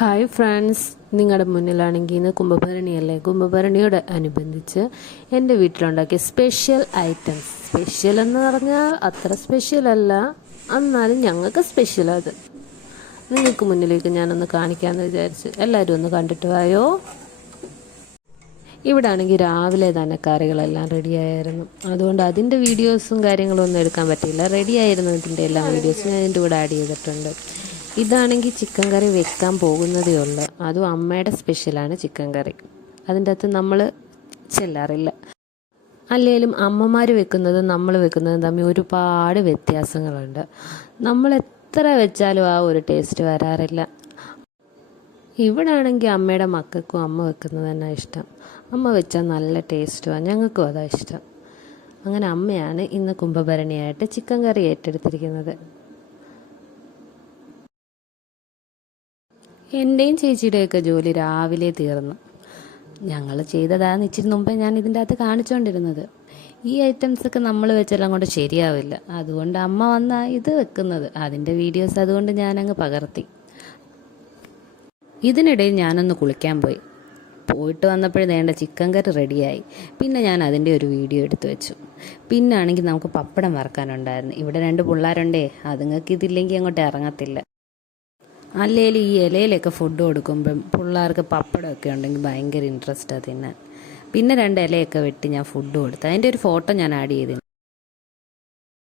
Hi friends, നിങ്ങളുടെ മുന്നിലാണെങ്കിൽ ഇന്ന് കുംഭഭരണിയല്ലേ. കുംഭഭരണിയോട് അനുബന്ധിച്ച് എൻ്റെ വീട്ടിലുണ്ടാക്കിയ സ്പെഷ്യൽ ഐറ്റംസ്. സ്പെഷ്യൽ എന്ന് പറഞ്ഞാൽ അത്ര സ്പെഷ്യൽ അല്ല, എന്നാലും ഞങ്ങൾക്ക് സ്പെഷ്യൽ അത് നിങ്ങൾക്ക് മുന്നിലേക്ക് ഞാനൊന്ന് കാണിക്കാമെന്ന് വിചാരിച്ച്. എല്ലാവരും ഒന്ന് കണ്ടിട്ട് വായോ. ഇവിടെ ആണെങ്കിൽ രാവിലെ തന്നെ കറികളെല്ലാം റെഡിയായിരുന്നു, അതുകൊണ്ട് അതിൻ്റെ വീഡിയോസും കാര്യങ്ങളും ഒന്നും എടുക്കാൻ പറ്റിയില്ല. റെഡിയായിരുന്നതിൻ്റെ എല്ലാ വീഡിയോസും ഞാൻ ഇതിൻ്റെ കൂടെ ആഡ് ചെയ്തിട്ടുണ്ട്. ഇതാണെങ്കിൽ ചിക്കൻ കറി വെക്കാൻ പോകുന്നതേ ഉള്ളൂ. അതും അമ്മയുടെ സ്പെഷ്യലാണ് ചിക്കൻ കറി. അതിൻ്റെ അകത്ത് നമ്മൾ ചെല്ലാറില്ല. അല്ലെങ്കിലും അമ്മമാർ വെക്കുന്നതും നമ്മൾ വെക്കുന്നതും തമ്മിൽ ഒരുപാട് വ്യത്യാസങ്ങളുണ്ട്. നമ്മൾ എത്ര വെച്ചാലും ആ ഒരു ടേസ്റ്റ് വരാറില്ല. ഇവിടെ ആണെങ്കിൽ അമ്മയുടെ മക്കൾക്കും അമ്മ വെക്കുന്നത് തന്നെ ഇഷ്ടം. അമ്മ വെച്ചാൽ നല്ല ടേസ്റ്റുമാണ്, ഞങ്ങൾക്കും അതാ ഇഷ്ടം. അങ്ങനെ അമ്മയാണ് ഇന്ന് കുംഭഭരണിയായിട്ട് ചിക്കൻ കറി ഏറ്റെടുത്തിരിക്കുന്നത്. എൻ്റെയും ചേച്ചിയുടെയൊക്കെ ജോലി രാവിലെ തീർന്നു. ഞങ്ങൾ ചെയ്തതാന്ന് ഇച്ചിരി മുമ്പേ ഞാൻ ഇതിൻ്റെ അകത്ത് കാണിച്ചുകൊണ്ടിരുന്നത്. ഈ ഐറ്റംസൊക്കെ നമ്മൾ വെച്ചെല്ലാം കൊണ്ട് ശരിയാവില്ല, അതുകൊണ്ട് അമ്മ വന്നാൽ ഇത് വെക്കുന്നത്. അതിൻ്റെ വീഡിയോസ് അതുകൊണ്ട് ഞാനങ്ങ് പകർത്തി. ഇതിനിടയിൽ ഞാനൊന്ന് കുളിക്കാൻ പോയിട്ട് വന്നപ്പോഴേ വേണ്ട ചിക്കൻ കറി റെഡിയായി. പിന്നെ ഞാൻ അതിൻ്റെ ഒരു വീഡിയോ എടുത്തു വെച്ചു. പിന്നെ ആണെങ്കിൽ നമുക്ക് പപ്പടം വറക്കാനുണ്ടായിരുന്നു. ഇവിടെ 2 പിള്ളേരുണ്ടേ, അതുങ്ങൾക്ക് ഇതില്ലെങ്കിൽ അങ്ങോട്ട് ഇറങ്ങത്തില്ല. അല്ലെങ്കിൽ ഈ ഇലയിലൊക്കെ ഫുഡ് കൊടുക്കുമ്പം പിള്ളേർക്ക് പപ്പടമൊക്കെ ഉണ്ടെങ്കിൽ ഭയങ്കര ഇൻട്രസ്റ്റാണ് തിന്നാൻ. പിന്നെ 2 ഇലയൊക്കെ വെട്ടി ഞാൻ ഫുഡ് കൊടുത്തു. അതിൻ്റെ ഒരു ഫോട്ടോ ഞാൻ ആഡ് ചെയ്തിരുന്നു.